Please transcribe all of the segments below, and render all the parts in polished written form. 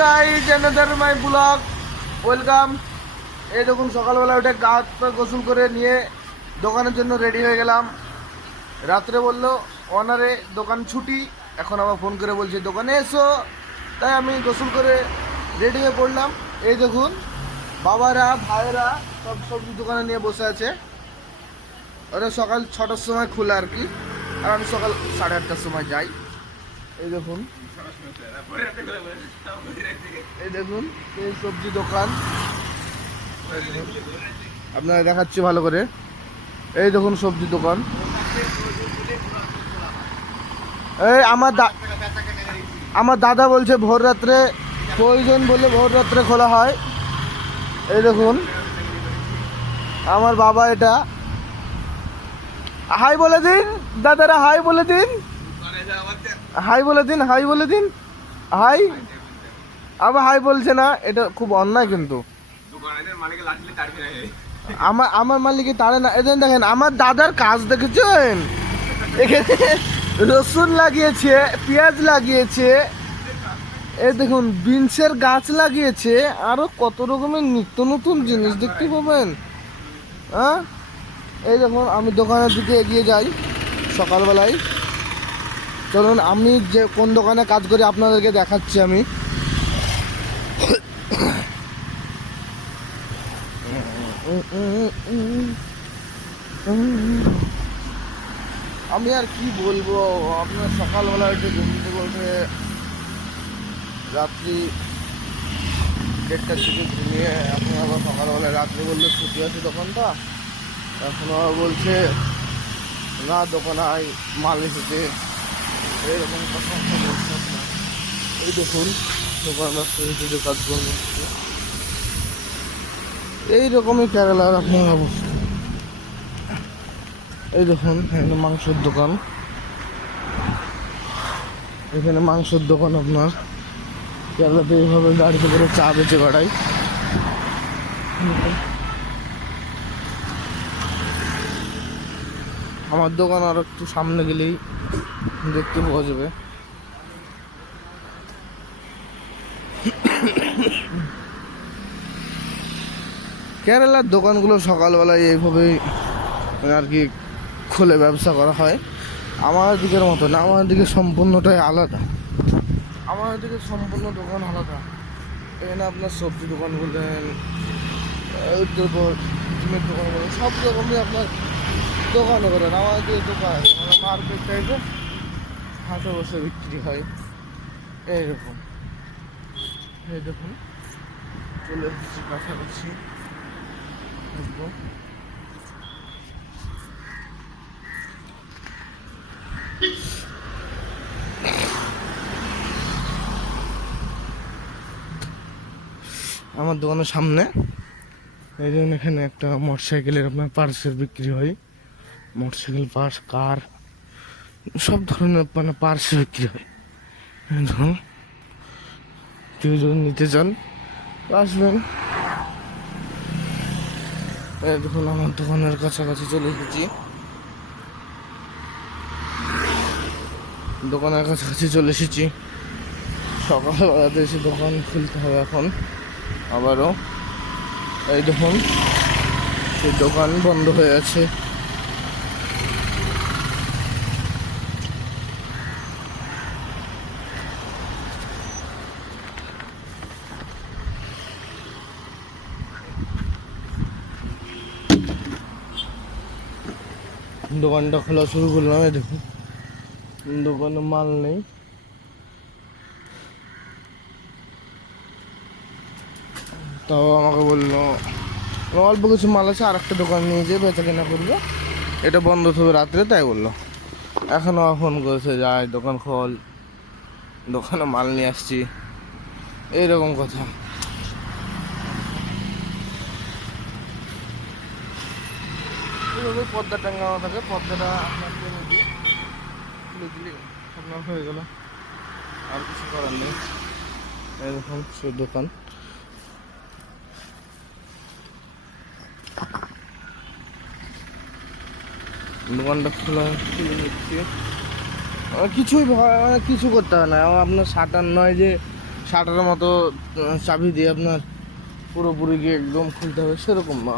Guys, another my blog, welcome. এই দেখুন সকালবেলা উঠে গা হাত পা গোসল করে নিয়ে দোকানের জন্য রেডি হয়ে গেলাম। রাত্রে বললো অনারে দোকান ছুটি, এখন আবার ফোন করে বলছে দোকানে এসো, তাই আমি গোসল করে রেডি হয়ে পড়লাম। এই দেখুন বাবারা ভাইয়েরা সব সবজি দোকানে নিয়ে বসে আছে। ওরা সকাল 6টার সময় খোলা আর কি, আর আমি সকাল 8:30টার সময় যাই। এই দেখুন, এই দেখুন এই সবজি দোকান আপনারা দেখাচ্ছি ভালো করে। এই দেখুন সবজি দোকান। এই আমার দাদা বলছে ভোর রাত্রে প্রয়োজন বলে ভোর রাত্রে খোলা হয়। এই দেখুন আমার বাবা, এটা হাই বলে দিন দাদারা, হাই বলে দিন, হাই বলে দিন, হাই বলে দিন, হাই। আবার হাই বলছে না, এটা খুব অন্যায় কিন্তু। আমার মালিকে তাড়ে না। এদের দেখেন আমার দাদার কাজ দেখেছেন, এখানে রসুন লাগিয়েছে, পেঁয়াজ লাগিয়েছে, এই দেখুন বিনসের গাছ লাগিয়েছে, আরো কত রকমের নিত্য নতুন জিনিস দেখতে পাবেন। হ্যাঁ, এই দেখুন আমি দোকানের দিকে এগিয়ে যাই সকালবেলায়। চলুন আমি যে কোন দোকানে কাজ করি আপনাদেরকে দেখাচ্ছি। আমি আর কি বলবো আপনার, সকালবেলা উঠে ঘুমতে বলতে রাত্রি 1:30টার দিকে ঘুমিয়ে এখন আবার সকালবেলায় রাত্রে বললে ছুটি আছে দোকানটা, এখন আবার বলছে না দোকানে মাল এসেছে, এইরকম কথা বলছে আপনার। এই দেখুন দোকান রাস্তায় কাজকর্ম হচ্ছে, এইরকমই কেরালার আপনার অবস্থা। এই দেখুন এখানে মাংসের দোকান, এখানে মাংসের দোকান আপনার। কেরালাতে এইভাবে গাড়িতে করে চা বেচে বেড়াই। আমার দোকান আর একটু সামনে গেলেই দেখতে পাওয়া যাবে। কেরালার দোকানগুলো সকালবেলায় এইভাবেই আর কি খুলে ব্যবসা করা হয়। আমার দিকের মতো না, আমার দিকে সম্পূর্ণটাই আলাদা, আমার দিকে সম্পূর্ণ দোকান আলাদা। এখানে আপনার সবজি দোকান বললেন, ডিমের দোকান বলেন, সব রকমই আপনার দোকানে করেন। আমাদের দোকান মার্কেট টাইপের, হাটে বসে বিক্রি হয় এইরকম। এই দেখুন চলে এসেছি কাছাকাছি একদম। আমার দোকানের সামনে এই জন্য এখানে একটা মোটরসাইকেলের আপনার পার্টসের বিক্রি হয়। মোটরসাইকেল পার্টস, কার, সব ধরনের মানে পার্টস বিক্রি হয়। ধরুন কেউ যদি নিতে চান আসবেন। এই দেখুন আমার দোকানের কাছাকাছি চলে এসেছি, দোকানের কাছাকাছি চলে এসেছি। সকালবেলাতে এসে দোকান খুলতে হবে এখন আবারও। এই দেখুন সেই দোকান বন্ধ হয়ে আছে। দোকানটা খোলা শুরু করলাম। এই দেখুন দোকানে মাল নেই, তাও আমাকে বললো অল্প কিছু মাল আছে, আর একটা দোকান নিয়ে যেয়ে বেচা কেনা করবো, এটা বন্ধ থাকবে রাত্রে, তাই বললো। এখনও ফোন করেছে যাই দোকান খোল, দোকানে মাল নিয়ে আসছি, এইরকম কথা। এইভাবে পর্দা টাঙ্গানো থাকে, পর্দাটা আপনার খুলে দিলে আপনার হয়ে গেল, আর কিছু করার নেই। এরকম সেই দোকান। দোকানটা খুলে নিচ্ছি, কিছুই কিছু করতে হবে না। আপনার শাটার নয় যে শাটারের মতো চাবি দিয়ে আপনার পুরোপুরি গিয়ে একদম খুলতে হবে সেরকম না।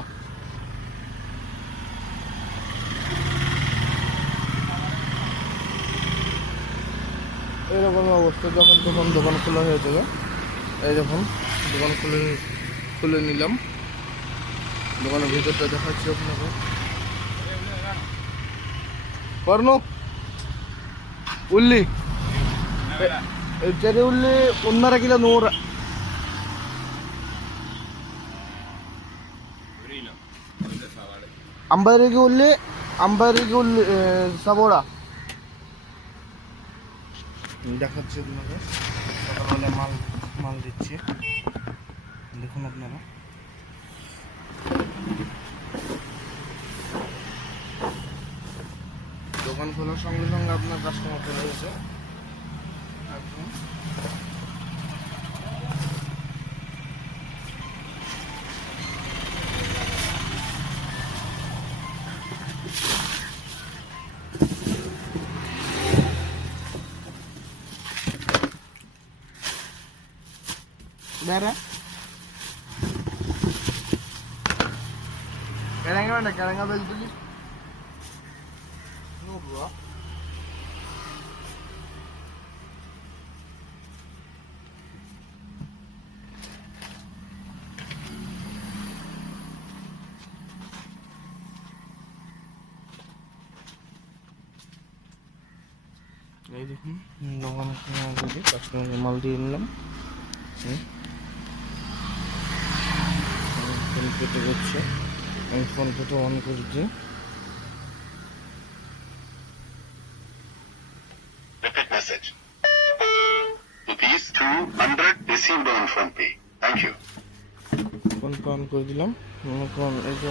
এরকম অবস্থা, যখন তখন দোকান খোলা হয়ে যাবে। এই যখন দোকান খুলে নিলাম, দোকানের ভিতরটা দেখাচ্ছি আপনাকে। কর্ণ উল্লি ചെറിയ ഉള്ളി 1.5 കിലോ 100. അമ്പത് രൂപയ്ക്ക് ഉള്ളി, 50 രൂപയ്ക്ക് ഉള്ളി സവോള দেখাচ্ছি আপনাকে। সকালবেলা মাল দিচ্ছি, দেখুন আপনারা। দোকান খোলার সঙ্গে সঙ্গে আপনার কাস্টমার চলে গেছে একদম। വേറെ കിഴങ്ങ വേണ്ട, കിഴങ്ങ വെളുത്തുള്ളി 100 രൂപ. এই দেখুন দোকান থেকে কাস্টমারকে মাল দিয়ে নিলাম। ফোন পেতে করছে, আমি ফোন পেতে অন করে দিই। Repeat message. Rupees 200 received on PhonePe. Thank you. Phone pay on করে দিলাম। এখন এই যে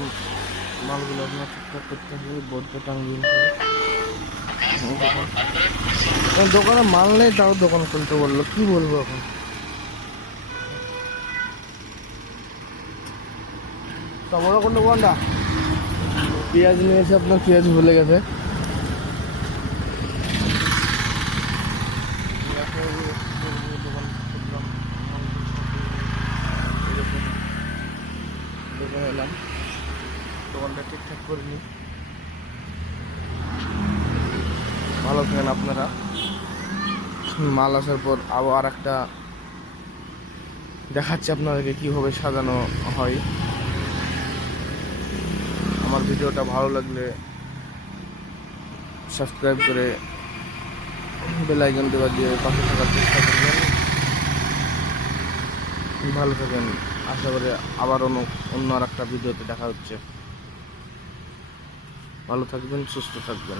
মালগুলো আপনার ঠিকঠাক করতে হবে, বোর্ডটা টাঙিয়ে দিতে হবে। দোকানে মাল নেই তাও দোকান খুলতে বললো, কি বলবো এখন। টমেটো কোনটা পেঁয়াজ নিয়েছে, আপনার পেঁয়াজ ভুলে গেছে। দোকানে এলাম, দোকানটা ঠিকঠাক করে নিই। ভালো থাকেন আপনারা। মাল আসার পর আবার একটা দেখাচ্ছি আপনাদেরকে কীভাবে সাজানো হয়। আমার ভিডিওটা ভালো লাগলে সাবস্ক্রাইব করে বেল আইকন দেওয়া দিয়ে পাশে থাকার চেষ্টা করবেন। ভালো থাকেন, আশা করি আবার অন্য আর একটা ভিডিওতে দেখা হচ্ছে। ভালো থাকবেন, সুস্থ থাকবেন।